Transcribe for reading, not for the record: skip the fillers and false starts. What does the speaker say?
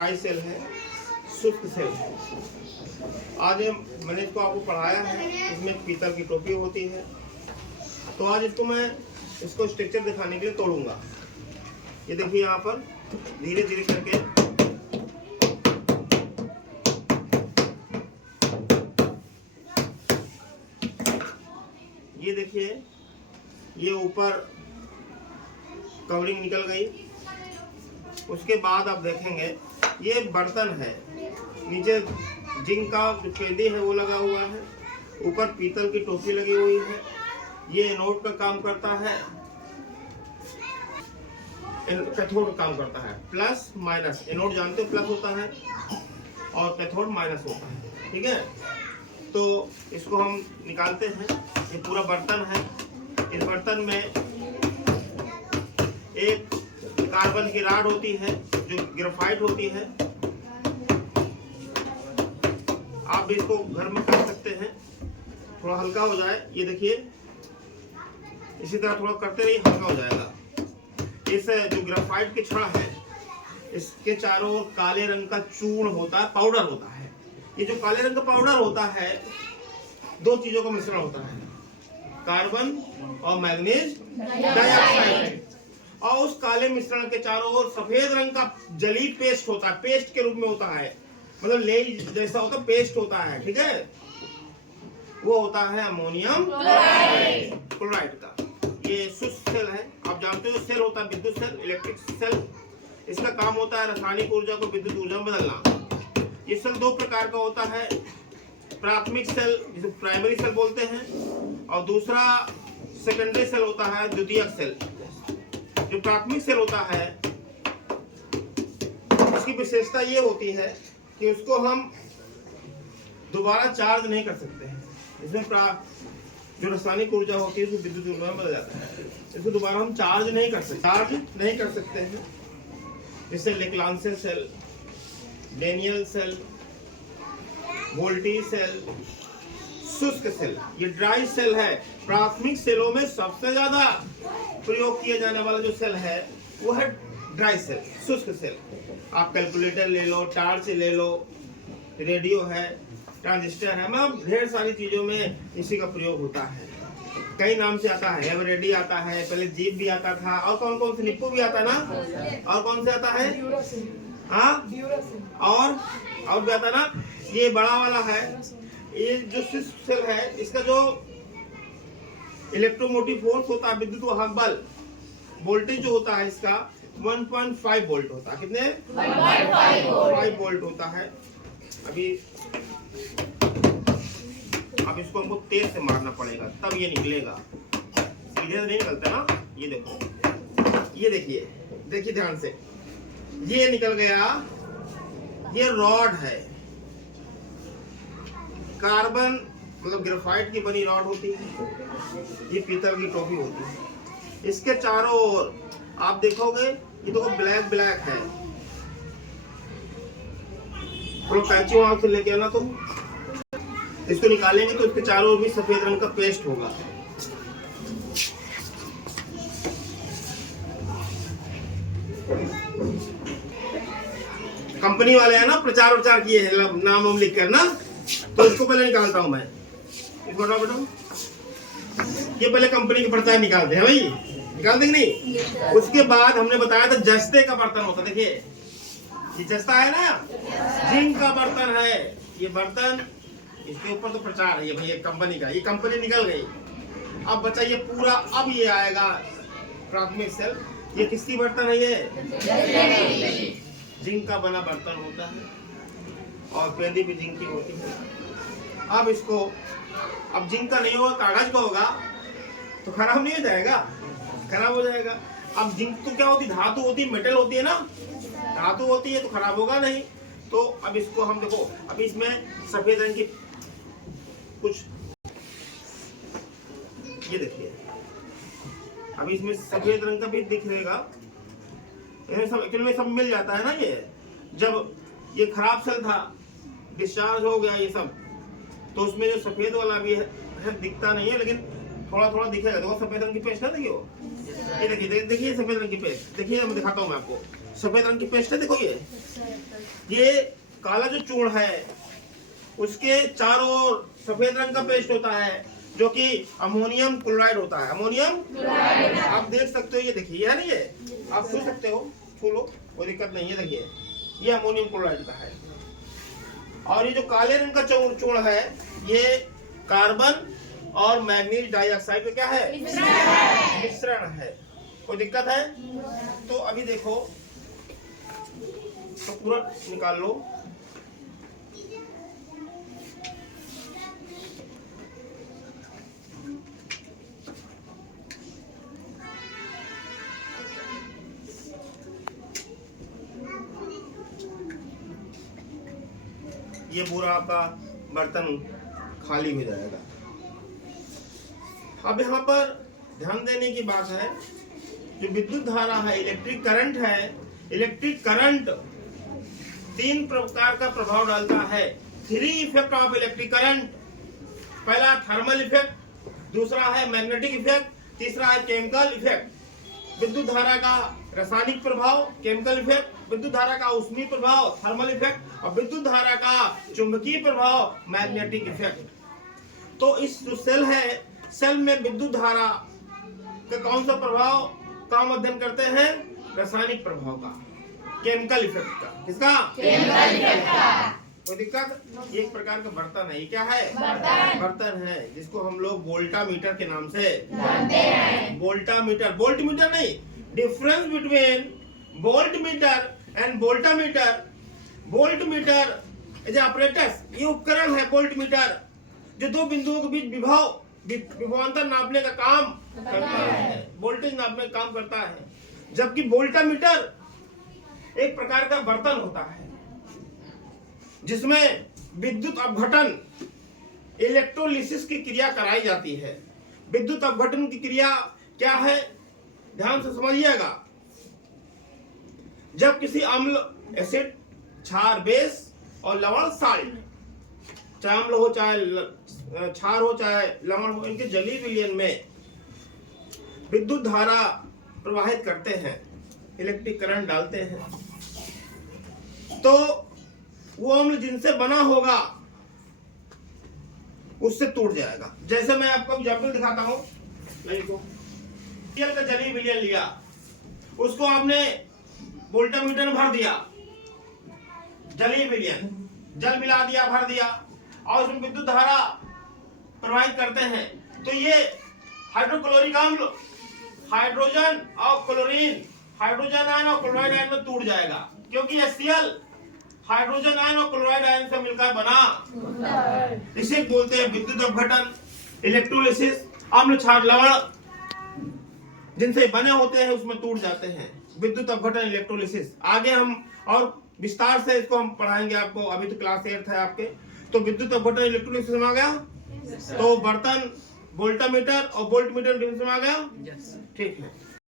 Dry cell है, शुष्क cell है। आज मैंने इसको आपको पढ़ाया है, इसमें पीतल की टोपी होती है। तो आज इसको स्ट्रक्चर दिखाने के लिए तोड़ूंगा। ये देखिए यहाँ पर धीरे धीरे करके ये देखिए, ये ऊपर कवरिंग निकल गई। उसके बाद आप देखेंगे ये बर्तन है, नीचे जिंक का जो पेंदी है वो लगा हुआ है, ऊपर पीतल की टोपी लगी हुई है। ये एनोड का काम करता है, कैथोड का काम करता है। प्लस माइनस, एनोड जानते हो प्लस होता है और कैथोड माइनस होता है, ठीक है। तो इसको हम निकालते हैं। ये पूरा बर्तन है। इस बर्तन में एक कार्बन की राड होती है जो ग्रेफाइट होती है। आप भी इसको घर में कर सकते हैं, थोड़ा हल्का हो जाए। ये देखिए, इसी तरह थोड़ा करते रहिए, हल्का हो जाएगा। इस जो ग्रेफाइट की छड़ है, इसके चारों ओर काले रंग का चूर्ण होता है, पाउडर होता है। ये जो काले रंग का पाउडर होता है, दो चीजों का मिश्रण होता है, कार्बन और मैग्नीज डाइऑक्साइड। और उस काले मिश्रण के चारों ओर सफेद रंग का जली पेस्ट होता है, पेस्ट के रूप में होता है, मतलब लेज जैसा होता है, पेस्ट होता है, ठीक है। वो होता है अमोनियम क्लोराइड का। ये शुष्क सेल है। आप जानते हो सेल होता है विद्युत सेल, इलेक्ट्रिक सेल। इसका काम होता है रासायनिक ऊर्जा को विद्युत ऊर्जा में बदलना। ये सेल दो प्रकार का होता है, प्राथमिक सेल जिसे प्राइमरी सेल बोलते हैं, और दूसरा सेकेंडरी सेल होता है, द्वितीयक सेल। जो प्राथमिक सेल होता है, उसकी विशेषता ये होती है कि उसको हम दोबारा चार्ज नहीं कर सकते हैं। इसमें जो रासायनिक ऊर्जा होती है उसको विद्युत ऊर्जा में बदल जाता है। इसको दोबारा हम चार्ज नहीं कर सकते हैं। जैसे Leclanche cell, Daniell cell, voltaic cell, शुष्क सेल। ये ड्राई सेल है। प्राथमिक सेलों में सबसे ज्यादा प्रयोग किया जाने वाला जो सेल है वो है ड्राई सेल, शुष्क सेल। आप कैलकुलेटर ले लो, टार्च ले लो, रेडियो है, ट्रांजिस्टर है, मतलब ढेर सारी चीजों में इसी का प्रयोग होता है। कई नाम से आता है, एवरेडी आता है, पहले जीप भी आता था, और कौन कौन से, निप्पो भी आता ना, और कौन से आता है, हाँ, और भी आता ना। ये बड़ा वाला है, ये जो शुष्क सेल है, इसका जो इलेक्ट्रोमोटिव फोर्स होता है, विद्युत वाहक बल, वोल्टेज जो होता है इसका 1.5 वोल्ट होता है। कितने? 5 वोल्ट होता है। अब इसको हमको तेज से मारना पड़ेगा, तब ये निकलेगा। सीधे से नहीं निकलता ना। ये देखो, ये देखिए ध्यान से, ये निकल गया। ये रॉड है, कार्बन मतलब ग्रेफाइट की बनी रॉड होती है। ये पीतल की टोपी होती है। इसके चारों ओर आप देखोगे, ये तो ब्लैक ब्लैक है। तो कैंची वहां से लेके आना, तो इसको निकालेंगे तो इसके चारों ओर भी सफेद रंग का पेस्ट होगा। कंपनी वाले हैं ना, प्रचार किए हैं, नाम लिख कर ना। तो इसको पहले निकालता हूं मैं। बेटा ये पहले कंपनी के प्रचार निकालते हैं भाई, निकालते कि नहीं। उसके बाद हमने बताया था जस्ते का बर्तन होता। देखिए ये जस्ता है ना, जिंक का बर्तन है। ये बर्तन, इसके ऊपर तो प्रचार है भाई, ये कंपनी का। ये कंपनी निकल गई। अब बचा ये पूरा, अब ये आएगा प्राथमिक सेल। ये किसकी बर्तन है? ये जिंक का बना बर्तन होता है, और पेंदी भी जिंक की होती है। अब इसको, अब जिंक का नहीं होगा, कागज का होगा, तो खराब नहीं हो जाएगा, खराब हो जाएगा। अब जिंक तो क्या होती, धातु होती है, मेटल होती है ना, धातु होती है तो खराब होगा नहीं। तो अब इसको हम देखो, अब इसमें सफेद रंग की कुछ, ये देखिए, अब इसमें सफेद रंग का भी दिखेगा। सब मिल जाता है ना। ये जब ये खराब सेल था, डिस्चार्ज हो गया ये सब, तो उसमें जो सफेद वाला भी है दिखता नहीं है, लेकिन थोड़ा थोड़ा दिखेगा। देखो सफेद रंग की पेस्ट है, देखियो, ये देखिए सफेद रंग की पेस्ट। देखिए मैं दिखाता हूँ मैं आपको, सफेद रंग की पेस्ट है, देखो ये ये काला जो चूर्ण है उसके चारों ओर सफेद रंग का पेस्ट होता है जो कि अमोनियम क्लोराइड होता है। अमोनियम क्लोराइड आप देख सकते हो, ये देखिए है ना, ये आप छू सकते हो, छू लो, कोई दिक्कत नहीं है। देखिए ये अमोनियम क्लोराइड का है। और ये जो काले रंग का चूर्ण है ये कार्बन और मैग्नीज डाइऑक्साइड का क्या है, मिश्रण है। कोई दिक्कत है? तो अभी देखो तो पूरा निकाल लो। ये पूरा आपका बर्तन खाली हो जाएगा। अब यहाँ पर ध्यान देने की बात है, जो विद्युत धारा है, इलेक्ट्रिक करंट है, इलेक्ट्रिक करंट 3 प्रकार का प्रभाव डालता है। 3 इफेक्ट ऑफ इलेक्ट्रिक करंट। पहला थर्मल इफेक्ट, दूसरा है मैग्नेटिक इफेक्ट, तीसरा है केमिकल इफेक्ट। विद्युत धारा का रासायनिक प्रभाव केमिकल इफेक्ट, विद्युत धारा का ऊष्मीय प्रभाव थर्मल इफेक्ट और विद्युत धारा का चुंबकीय प्रभाव मैग्नेटिक इफेक्ट। तो इस जो सेल है, सेल में विद्युत धारा का कौन सा प्रभाव का हम अध्ययन करते हैं? रासायनिक प्रभाव का, केमिकल इफेक्ट का। किसका? केमिकल इफेक्ट का। कोई दिक्कत? एक प्रकार का बर्तन है। ये क्या है? बर्तन है जिसको हम लोग वोल्टामीटर के नाम से जानते हैं। वोल्टामीटर, वोल्टमीटर नहीं, difference between voltmeter and voltameter. Voltmeter is apparatus, ये उपकरण है वोल्टमीटर जो 2 बिंदुओं के बीच विभवांतर नापने का काम करता है, वोल्टेज नापने का काम करता है। जबकि वोल्टामीटर एक प्रकार का बर्तन होता है जिसमें विद्युत अपघटन, इलेक्ट्रोलिसिस की क्रिया कराई जाती है। विद्युत अपघटन की क्रिया क्या है? ध्यान से समझिएगा। जब किसी अम्ल, एसिड, क्षार, बेस और लवण, साल्ट, चाहे अम्ल हो चाहे क्षार हो चाहे लवण हो, इनके जलीय विलयन में विद्युत धारा प्रवाहित करते हैं, इलेक्ट्रिक करंट डालते हैं, तो वो अम्ल जिनसे बना होगा उससे टूट जाएगा। जैसे मैं आपको एग्जाम्पल दिखाता हूं, तेल का जलीय विलयन लिया, उसको आपने वोल्टामीटर में भर दिया, जलीय विलयन, जल मिला दिया, भर दिया और उसमें विद्युत धारा प्रवाहित करते हैं, तो ये हाइड्रोक्लोरिक अम्ल हाइड्रोजन और क्लोरीन, हाइड्रोजन आयन और क्लोराइड आयन में टूट जाएगा, क्योंकि HCl हाइड्रोजन आयन और क्लोराइड आयन से मिलकर बना। इसे बोलते हैं विद्युत अपघटन, इलेक्ट्रोलिसिस। अम्ल, क्षार, लवण जिनसे बने होते हैं उसमें टूट जाते हैं, विद्युत अपघटन, इलेक्ट्रोलिसिस। आगे हम और विस्तार से इसको हम पढ़ाएंगे आपको, अभी तो क्लास 8 है आपके। तो विद्युत अपघटन, इलेक्ट्रोलिसिस में आ गया, तो बर्तन, वोल्टामीटर और वोल्टमीटर डिफरेंस में आ गया, ठीक है।